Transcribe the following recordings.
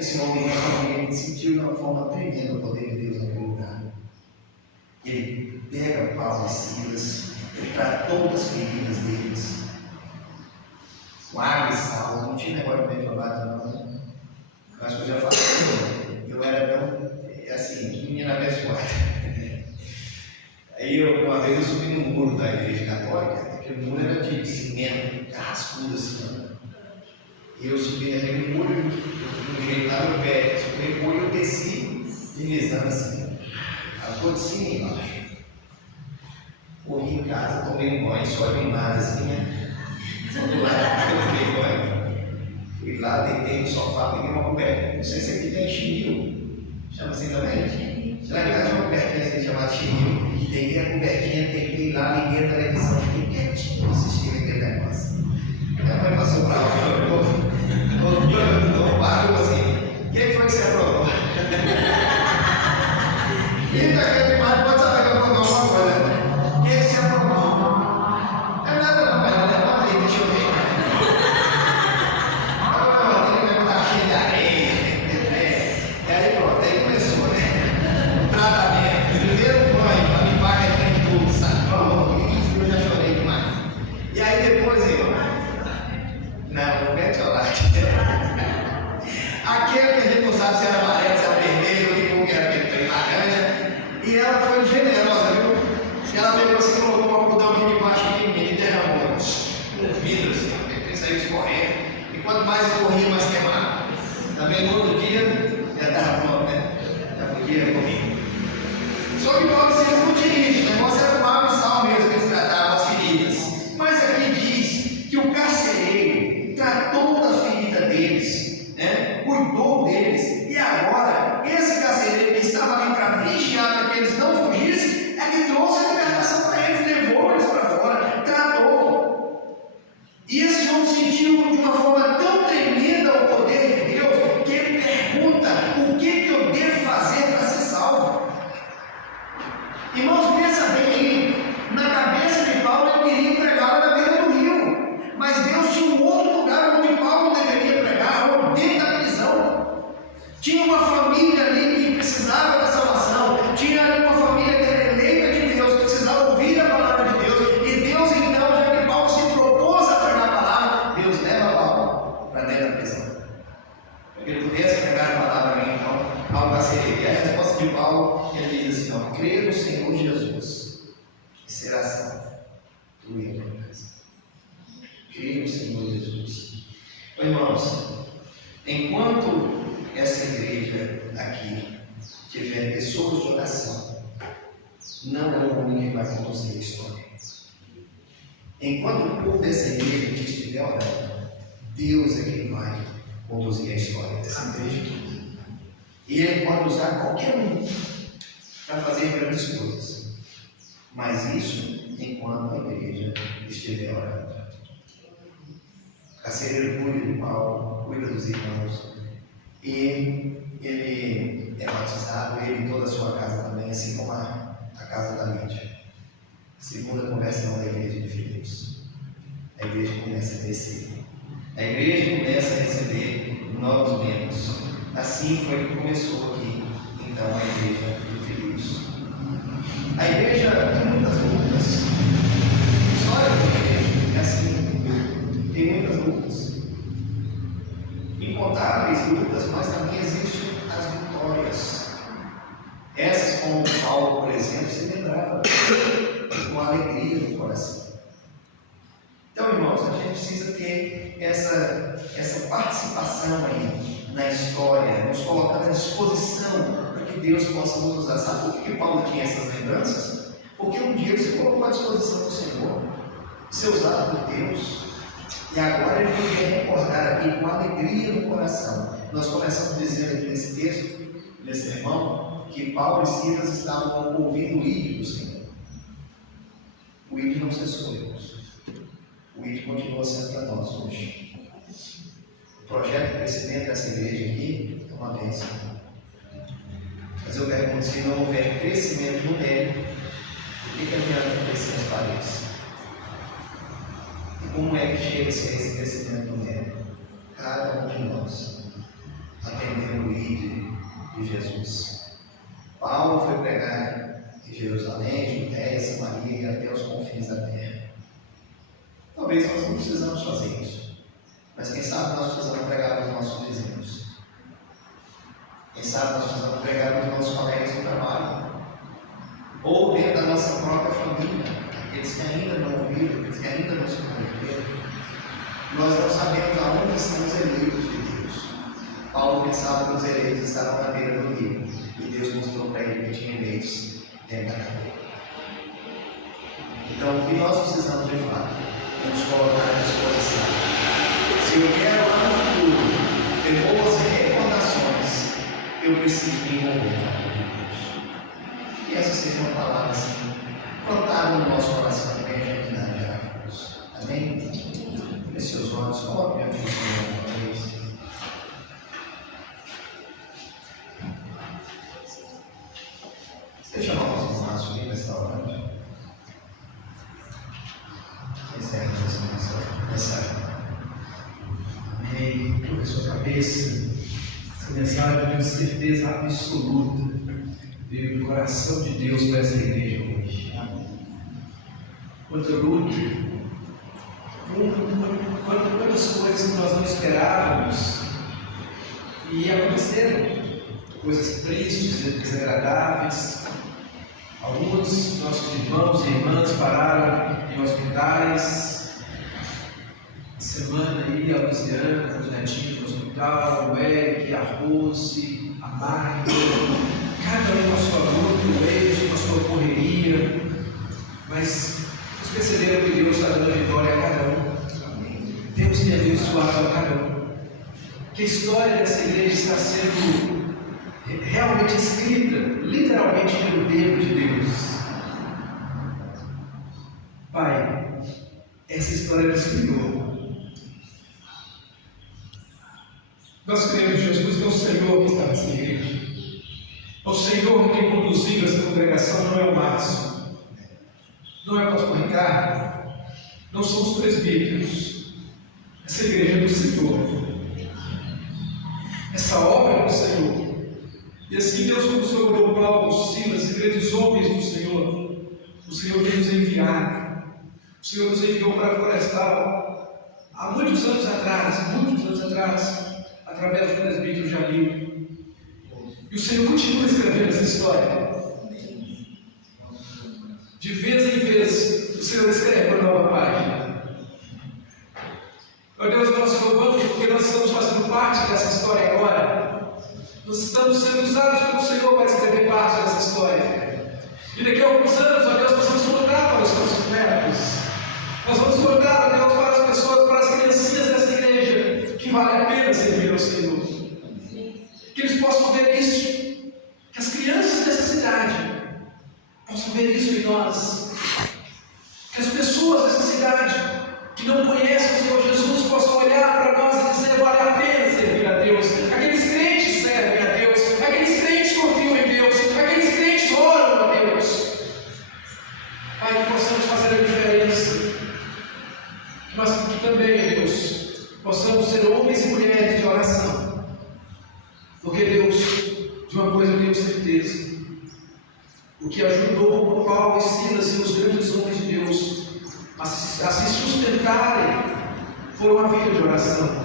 esse momento ele sentiu de uma forma tremenda o poder de Deus naquele lugar. Ele pega Paulo e Silas, ele tratou das feridas deles, com água e sal, não tinha negócio de microbate não. Eu acho que eu já falei, eu era tão, assim, menina abençoada. Aí uma vez eu subi no muro da igreja católica, aquele muro era de cimento, rascudo assim. E eu subi naquele muro, eu ajeitava o pé, subi no muro e eu desci, deslizando assim, a cor de cima e embaixo. Corri em casa, tomei um banho, só de nada assim, né? Fui lá, tomei banho. Fui lá, deitei no sofá, peguei uma coberta. Não sei se aqui tem chinil, chama assim também? Lá em casa tinha uma cobertinha assim chamada chinil. Peguei a cobertinha, deitei lá, liguei a televisão, fiquei quietinho assistindo aquele negócio. Minha mãe passou pra lá, eu barulho assim, o que foi que você aprontou? E daquele demais, pode saber que eu aprontou alguma coisa. O que você aprontou? É nada não, mas levanta aí, deixa eu ver. Agora eu levantei, estava cheio de areia. E aí pronto, aí começou, né? O tratamento, primeiro banho, para limpar a frente do sabão, isso eu já chorei demais. E aí depois não mete lá. Aquele que a gente não sabe se era amarelo, se era vermelho, que cor que era aquele laranja. E ela foi generosa, viu? Ela pegou assim, colocou um algodãozinho debaixo de mim e derramou no vidro assim, ele saiu escorrendo. E quanto mais escorria, mais queimava. Também no outro dia, já estava pronto, né? Já podia comer. Só que Paulo e Silas não tinha isso, o negócio era com água e sal mesmo que eles tratavam as feridas. Mas aqui diz que o carcereiro tratou das feridas deles, né? Cuidou deles, e agora esse carcereiro que estava ali para vigiar para que eles não fugissem, é que trouxe a libertação para eles, levou eles para fora, tratou. E esse homem sentiu de uma forma tão tremenda o poder de Deus, que ele pergunta: o que eu devo fazer para ser salvo? Irmãos, pensa bem aí, na cabeça de Paulo ele queria pregar lá na beira do rio, mas Deus tinha um outro lugar onde Paulo deveria pregar, dentro da prisão. Tinha uma família ali que precisava da salvação, tinha ali uma família que era eleita de Deus, que precisava ouvir a palavra de Deus, e Deus então, já que Paulo se propôs a pregar a palavra, Deus leva Paulo para dentro da prisão, para que ele pudesse pregar a palavra ali então ao carcereiro. E a resposta de Paulo, ele diz assim: não, crê no Senhor Jesus e será salvo, tu e a tua casa. Crê no Senhor Jesus. Irmãos, enquanto essa igreja aqui tiver pessoas de oração, não é o homem que vai conduzir a história. Enquanto o povo dessa igreja que estiver orando, Deus é quem vai conduzir a história dessa igreja. E Ele pode usar qualquer um para fazer grandes coisas, mas isso enquanto a igreja estiver orando. O carcereiro cuida de Paulo, cuida dos irmãos, e ele é batizado, ele e toda a sua casa também, assim como a casa da Lídia. Segunda conversão da igreja de Filipos. A igreja começa a crescer, a igreja começa a receber novos membros. Assim foi que começou aqui, então, a igreja de Filipos. A igreja tem muitas lutas. A história da igreja é assim, tem muitas lutas. Incontáveis lutas, mas também existem as vitórias. Essas, como Paulo, por exemplo, se lembrava com alegria no coração. Então, irmãos, a gente precisa ter essa participação aí na história, nos colocando à disposição para que Deus possa nos usar. Sabe por que Paulo tinha essas lembranças? Porque um dia ele se colocou à disposição do Senhor, ser usado por Deus, e agora ele podia recordar aqui com alegria no coração. Nós começamos dizendo aqui nesse texto, nesse sermão, que Paulo e Silas estavam ouvindo o ídolo do Senhor. O ídolo não cessou, irmãos. O ídolo continua sendo para nós hoje. O projeto de crescimento dessa igreja aqui é uma bênção. Mas eu pergunto: se não houver crescimento numérico, por que adianta crescer as paredes? E como é que chega a ser esse crescimento numérico? Cada um de nós atendendo ide de Jesus. Paulo foi pregar em Jerusalém, Judéia, Samaria e até os confins da terra. Talvez nós não precisamos fazer isso, mas quem sabe nós precisamos pregar para os nossos vizinhos. Quem sabe nós precisamos pregar para os nossos colegas de trabalho, ou dentro da nossa própria família, aqueles que ainda não ouviram, aqueles que ainda não se converteram. Nós não sabemos aonde estão os eleitos de Deus. Paulo pensava que os eleitos estavam na beira do rio, e Deus mostrou para ele que tinha eleitos dentro da cadeia. Então, o que nós precisamos de fato é nos colocar à disposição. Se eu quero lá no futuro ter boas recordações, eu preciso me envolver na palavra de Deus. E essa seja uma palavra assim, plantada no nosso coração, que vem a gente dar de Arafus. Amém? Feche seus olhos, coloque diante do Senhor uma vez. Deixa nossos braços aqui nesta hora. Encerra essa mensagem. Amém. Sobre a sua cabeça, essa mensagem eu tenho certeza absoluta veio do coração de Deus para essa igreja hoje. Quanto luto, quantas coisas que nós não esperávamos e aconteceram, coisas tristes, desagradáveis. Alguns nossos irmãos e irmãs pararam em hospitais. Semana aí, a Luciana, os netinhos no hospital, o Eric, a Rose, a Marta, cada um com a sua luta, o Eixo, com a sua correria, mas vocês perceberam que Deus está dando vitória a cada um. Deus tem abençoado a cada um. Que a história dessa igreja está sendo realmente escrita, literalmente, pelo dedo de Deus. Pai, essa história é do Senhor. Nós cremos, Jesus, que é o Senhor que está nessa igreja. É o Senhor que tem conduzido essa congregação, não é o Márcio, não é o pastor Ricardo, não são os presbíteros. Essa igreja é do Senhor. Essa obra é do Senhor. E assim Deus consagrou Paulo, Silas e grandes homens do Senhor. O Senhor tem nos enviado. O Senhor nos enviou para a Florestal há muitos anos atrás, através do presbítero Jamil. E o Senhor continua escrevendo essa história. De vez em vez, o Senhor escreve uma nova página. Ó Deus, nós louvamos porque nós estamos fazendo parte dessa história agora. Nós estamos sendo usados pelo Senhor para escrever parte dessa história. E daqui a alguns anos, ó Deus, nós vamos contar para os nossos netos. Nós vamos contar, ó Deus, para as pessoas, para as criancinhas dessa igreja, que vale a pena servir ao Senhor. Que eles possam ver isso. Que as crianças dessa cidade possam ver isso em nós. Que as pessoas dessa cidade que não conhecem o Senhor Jesus possam olhar para nós e dizer: vale a pena servir a Deus. Aqueles crentes servem a Deus, aqueles crentes confiam em Deus, aqueles crentes oram a Deus. Pai, que possamos fazer a diferença, mas que também, Deus, possamos ser homens e mulheres de oração. Porque Deus, de uma coisa eu tenho certeza: o que ajudou Paulo e Silas e os grandes homens de Deus a se sustentarem foi uma vida de oração.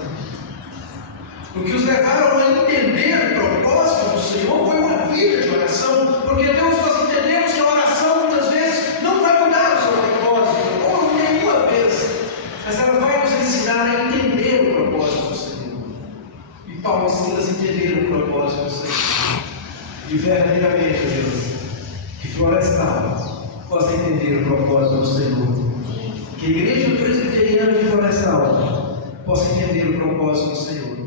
O que os levaram a entender o propósito do Senhor foi uma vida de oração. Porque Deus, nós entendemos que a oração muitas vezes não vai mudar o seu propósito, ou nenhuma vez, mas ela vai nos ensinar a entender o propósito do Senhor. E Paulo e Silas entenderam o propósito do Senhor. E verdadeiramente, Deus, que Florestal possa entender o propósito do Senhor. Que a Igreja Presbiteriana de Florestal possa entender o propósito do Senhor.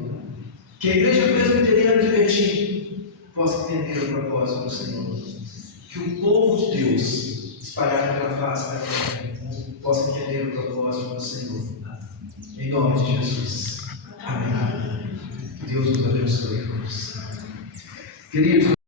Que a Igreja Presbiteriana de Betim possa entender o propósito do Senhor. Que o povo de Deus, espalhado pela face da terra, possa entender o propósito do Senhor. Em nome de Jesus. Amém. Que Deus nos abençoe, irmãos. Queridos,